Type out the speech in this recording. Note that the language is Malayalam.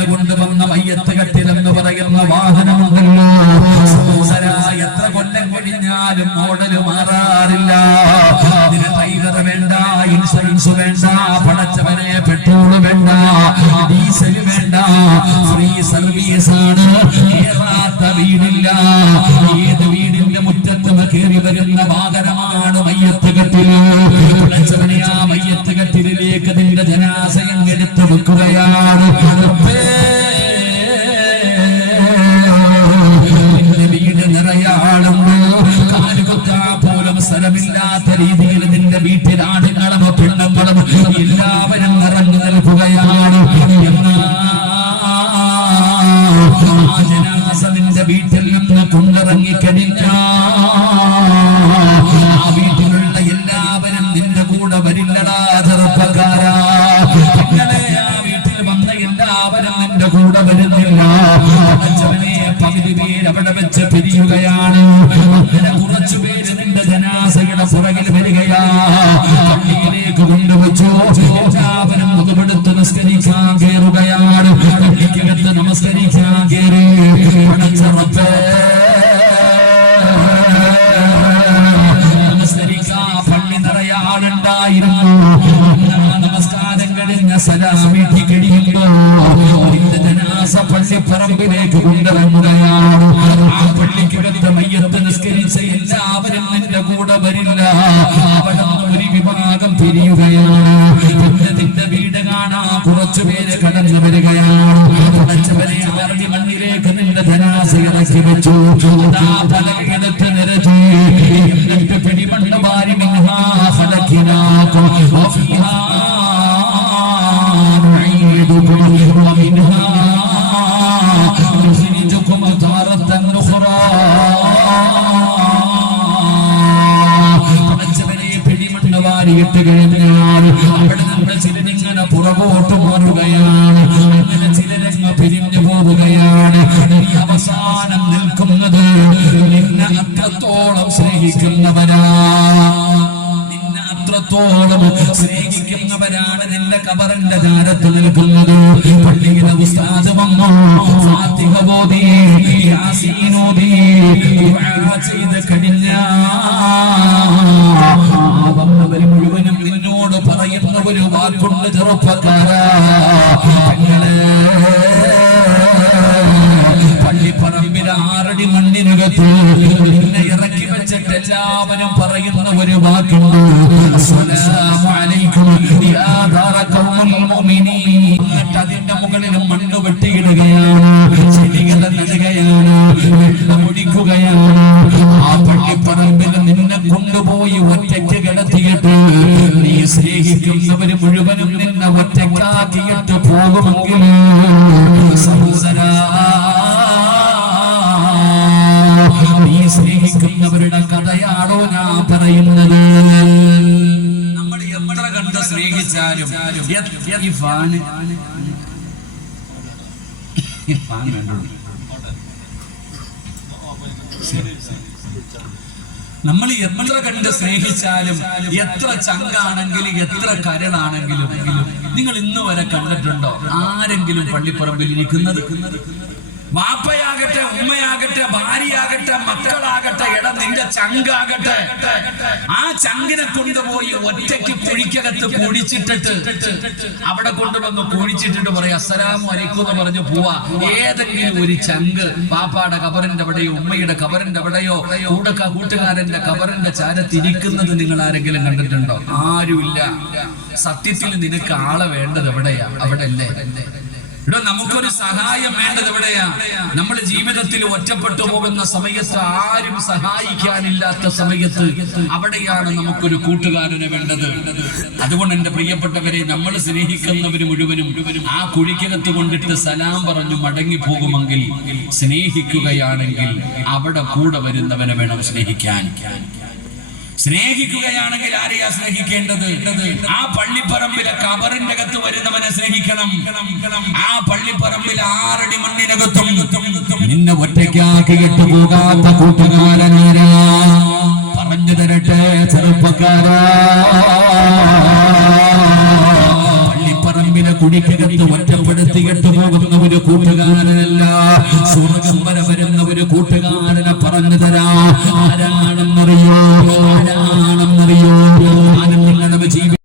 നിന്ന് കൊണ്ടുവന്ന മയ്യത്ത് കെട്ടിലെന്ന് പറയുന്ന വാഹനമുണ്ടല്ലോ. എത്ര കൊല്ലം കഴിഞ്ഞാലും മോഡൽ മാറാറില്ല. ടൈലർ വേണ്ട ഇൻഷുറൻസ് വേണ്ട പടച്ചവനെ പെട്രോൾ വേണ്ട ഡീസൽ വേണ്ട. ഫ്രീ സർവീസ് ആണ് കേറാത്ത വീടില്ല. ഏത് വീടിന്റെ മുറ്റത്തും കയറി വരുന്ന കാലുകുത്താ സ്ഥലമില്ലാത്ത രീതിയിൽ നിന്റെ വീട്ടിൽ ആടുകളും പെണ്ണുങ്ങളും എല്ലാവരും നിറഞ്ഞു നിൽക്കുകയാണ് എന്നാ ആ ജനാസ നിന്റെ വീട്ടിൽ നിന്ന് കൊണ്ടിറങ്ങി ആ വീട്ടിലുള്ള എല്ലാവരും നിന്റെ കൂടെ വരില്ലടാ ചെറുപ്പക്കാരാ. കൂടെ വരുന്നില്ല. പകുതി പേര് അവിടെ വെച്ച് പിരിയുകയാണ്. കുറച്ചു പേര് നിന്റെ ജനാസയുടെ പുറകിൽ വരികയാ. പള്ളിയിലേക്ക് കൊണ്ടുവച്ചു. എല്ലാവരും മുതുപെടുത്ത് നിസ്കരിക്കാൻ കയറുകയാണ് പള്ളിക്കകത്ത് നമസ്കരിക്കാൻ കയറി പടച്ചറപ്പേ നമസ്കരിക്കാൻ പള്ളി നിറയാളുണ്ടായിരുന്നു. നമസ്കാരം കഴിഞ്ഞ സലാം വീട്ടിൽ ജനാസ പള്ളിപ്പറമ്പിലേക്ക് കൊണ്ടുവരികയാണ് ആ പള്ളിക്കിടത്ത് മയ്യത്ത് നിസ്കരിച്ച എല്ലാവരും നിന്റെ കൂടെ വരില്ല. ഒരു വിഭാഗം പിരിയുകയാണ്. പിന്നെ നിന്റെ വീട് കാണാ. കുറച്ചു പേര് കടന്നു വരികയാണ്. കുറച്ചവരെ ആറടി മണ്ണിലേക്ക് നിന്റെ ധനാസ ഇറക്കി വെച്ചു. അതാ പലയിടത്ത് നിരത്തി പിടിമണ്ണ് കഴിഞ്ഞാൽ അവിടെ നിന്ന് ചിലരിങ്ങനെ പുറകോട്ട് പോരുകയാണ് അങ്ങനെ ചിലരങ്ങ് പിരിഞ്ഞു പോവുകയാണ്. അവസാനം നിൽക്കുന്നത് നിന്നെ അത്രത്തോളം സ്നേഹിക്കുന്നവരാ അത്രത്തോളം സ്നേഹിക്കുന്നവരാണ് നിന്റെ കബറിന്റെ കാലത്ത് നിൽക്കുന്നത്. പള്ളിയിലെ ഉസ്താദ് വന്നു. ഫാത്തിഹ ഓതി ദുആ ചെയ്ത് കഴിഞ്ഞാ ചെറുപ്പക്കാരാ പള്ളിപ്പറമ്പിൽ ആറടി മണ്ണിനകത്ത് പിന്നെ ഇറക്കി വെച്ചിട്ട് എല്ലാവരും പറയുന്ന ഒരു വാക്കുണ്ട്. അതിന്റെ മുകളിൽ മണ്ണ് വെട്ടിയിടുകയാണ് ചെടികൾ നടുകയാണ് വെള്ളം ഒഴിക്കുകയാണ് ആ പള്ളിപ്പറമ്പിൽ നിന്നെ കൊണ്ടുപോയി ഒറ്റയ്ക്ക് കിടത്തിയിട്ട് നീ സ്നേഹിക്കുന്നവര് മുഴുവനും നിന്നെ ഒറ്റക്കാക്കിയിട്ട് പോകുമെങ്കിൽ സഹോദരാ നീ സ്നേഹിക്കുന്നവരുടെ കഥയാണോ ഞാൻ പറയുന്നത് നമ്മൾ എത്ര കണ്ട് സ്നേഹിച്ചാലും ഈ ഫാന് ഫാൻ നമ്മൾ എത്ര കണ്ട് സ്നേഹിച്ചാലും എത്ര ചങ്കാണെങ്കിലും എത്ര കരളാണെങ്കിലും നിങ്ങൾ ഇന്ന് വരെ കണ്ടിട്ടുണ്ടോ? ആരെങ്കിലും പള്ളിപ്പറമ്പിൽ ഇരിക്കുന്നത്? വാപ്പയാകട്ടെ ഉമ്മയാകട്ടെ ഭാര്യയാകട്ടെ മക്കളാകട്ടെ ഇടം നിന്റെ ചങ്കാകട്ടെ. ചങ്കിനെ കൊണ്ടുപോയി ഒറ്റയ്ക്ക് കുഴിക്കകത്ത് കുഴിച്ചിട്ടിട്ട് അവിടെ കൊണ്ടുവന്ന് കുഴിച്ചിട്ടിട്ട് പറയാം അസ്സലാമു അലൈക്കും എന്ന് പറഞ്ഞു പോവാ. ഏതെങ്കിലും ഒരു ചങ്ക് പാപ്പാടെ കബറിന്റെ അവിടെയോ ഉമ്മയുടെ കബറിന്റെ അവിടെയോ കൂടെ കൂട്ടുകാരന്റെ കബറിന്റെ ചാരത്തിരിക്കുന്നത് നിങ്ങൾ ആരെങ്കിലും കണ്ടിട്ടുണ്ടോ? ആരുമില്ല. സത്യത്തിൽ നിനക്ക് ആളെ വേണ്ടത് എവിടെയാ? അവിടെ അല്ലേ? ഇവിടെ നമുക്കൊരു സഹായം വേണ്ടത് എവിടെയാ? നമ്മൾ ജീവിതത്തിൽ ഒറ്റപ്പെട്ടു പോകുന്ന സമയത്ത് ആരും സഹായിക്കാനില്ലാത്ത സമയത്ത് അവിടെയാണ് നമുക്കൊരു കൂട്ടുകാരനെ വേണ്ടത്. അതുകൊണ്ട് എന്റെ പ്രിയപ്പെട്ടവരെ നമ്മൾ സ്നേഹിക്കുന്നവര് മുഴുവനും ആ കുഴിക്കകത്ത് കൊണ്ടിട്ട് സലാം പറഞ്ഞു മടങ്ങി പോകുമെങ്കിൽ സ്നേഹിക്കുകയാണെങ്കിൽ അവിടെ കൂടെ വരുന്നവനെ വേണം സ്നേഹിക്കാൻ. സ്നേഹിക്കുകയാണെങ്കിൽ ആരെയാ സ്നേഹിക്കേണ്ടത്? ആ പള്ളിപ്പറമ്പിലെ കബറിന്റെ അകത്ത് വരുന്നവനെ സ്നേഹിക്കണം. ആ പള്ളിപ്പറമ്പിൽ ആറടി മണ്ണിനകത്തും നിന്നെ ഒറ്റയ്ക്കാക്കിയിട്ട് പോകാത്ത കൂട്ടുകാരനാരാ പറഞ്ഞു തരട്ടെ ചെറുപ്പക്കാരാ. പള്ളിപ്പറമ്പിലെ കുഴിക്കകത്ത് ഒറ്റപ്പെടുത്തിയിട്ട് പോകുന്ന ഒരു കൂട്ടുകാരനല്ല. സ്വർഗം വരെ വരുന്ന ഒരു ആരാണെന്നറിയോ